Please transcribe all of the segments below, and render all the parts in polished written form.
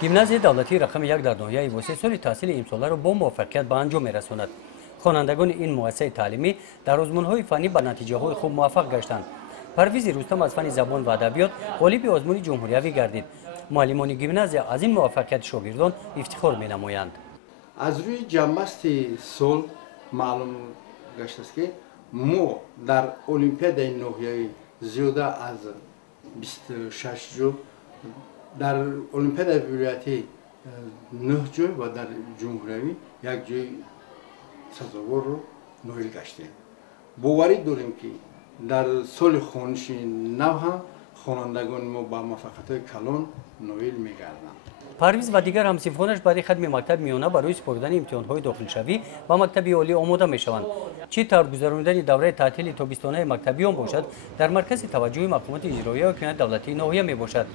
گیمنازیای دولتی رقم 1 در ناحیه وسیع سال تحصیل امساله را با موفقیت به انجام می‌رساند. خوانندگان این مؤسسه تعلیمی در آزمون‌های فنی به نتیجه‌های خوب موفق گشتند. پرویز رستم از فن زبان و ادبیات غالب آزمون جمهوریوی گردید. معلمان گیمنازیا از این موفقیت شاگردان افتخار می‌نمایند. از روی جمعیت سال معلوم گشته است که ما در المپیاد نوحیایی زیاده از 26 جو در المپیاد ولایتی 9 جو و در جمهوریوی یک جای سزاوار رو نایل گشتیم. باوری داریم که در سال خونش نو هم خوانندگان ما با موفقیت‌های کلان نایل می‌گردند. پرویز و دیگر همصنفانش برای ختم مکتب میانه برای سپردن امتحان‌های داخلشوی و مکتب عالی آماده می‌شوند. چه طور گذراندن دوره تعطیل тобистонаи مکتبیون باشد در مرکز توجه مقامات اجرایی حکومت دولتی نохия میباشد.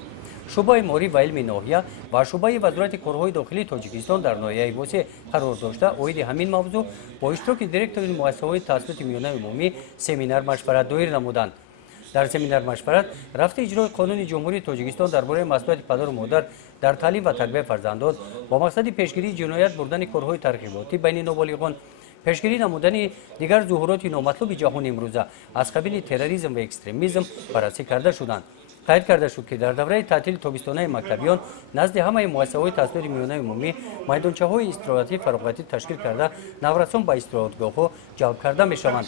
شوبای маориф و علم نохия و شوبای وزارت کارهای داخلی تاجیکستان در ناحیه واصع قرار داشته اوید همین موضوع با اشتراک دیرکتور مؤسسه‌های تحصیلات ميوناي عمومی семинар-машварат دایر نمودند. در семинар-машварат رفت اجرای قانون جمهوری تاجیکستان درباره مسئولیت پدر و مادر در تعلیم و تربیت فرزندان با مقصد پیشگیری جنایت بردن کارهای ترغیباتی بین نابالغان، پیشگیری نمودن دیگر ظهورات نامطلوب جهان امروزه از قبیل تروریسم و اکستریمیسم بررسی کرده شدند. قید کرده شد که در دوره تعطیل тобистонаи مактبиён نزد همه مؤسسه‌های تحصیلی ميوناي عمومی میدانچه‌های استراحتی فراغتی تشکیل کرده نورسان به استراحتگاه‌ها جلب کرده می‌شوند.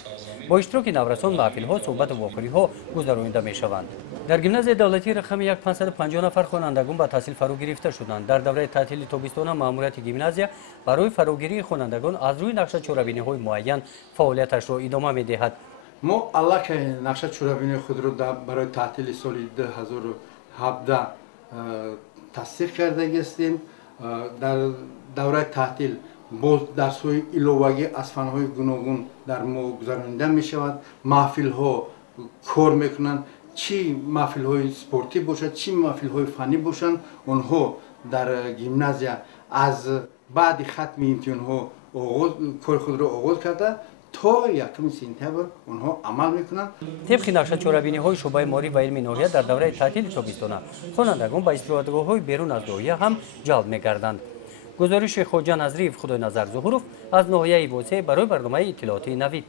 با اشتراک نورسان محفل‌ها، صحبت و واقعی‌ها گذرانیده می‌شوند. در گیمنازیای دولتی رقم 1 550 نفر خوانندگان به تحصیل فرو گرفته شدند. در دوره تعطیل تابستانه مأموریت گیمنازیا برای فراگیری خوانندگان از روی نقشه چاره‌بینی‌های معین فعالیتش را ادامه می‌دهد. ما علاقه نقشه چاره‌بینی خود را برای تعطیل سال 2017 تصدیق کرده هستیم. در دوره تعطیل باز درس‌های علاوه‌ای از فن‌های گوناگون در ما گذرانیده می‌شود. محفل‌ها کار می‌کنند، چی محفل‌های سپورتی باشد، چی محفل‌های فنی باشند، آنها در گیمنازیا از بعد ختم امتحان‌ها کار خود را آغاز کرده تا 1 سپتامبر آنها عمل میکنند. طبق نقشه چاره‌بینی‌های شعبه معارف و علم نохия در دوره تعطیل تابستانه خوانندگان به استراحتگاه‌های بیرون از ناحیه هم جلب می‌گردند. گزارش خواجه نظری خدای نظر ظهورов از ناحیه واصع برای برنامه اطلاعاتی نوید.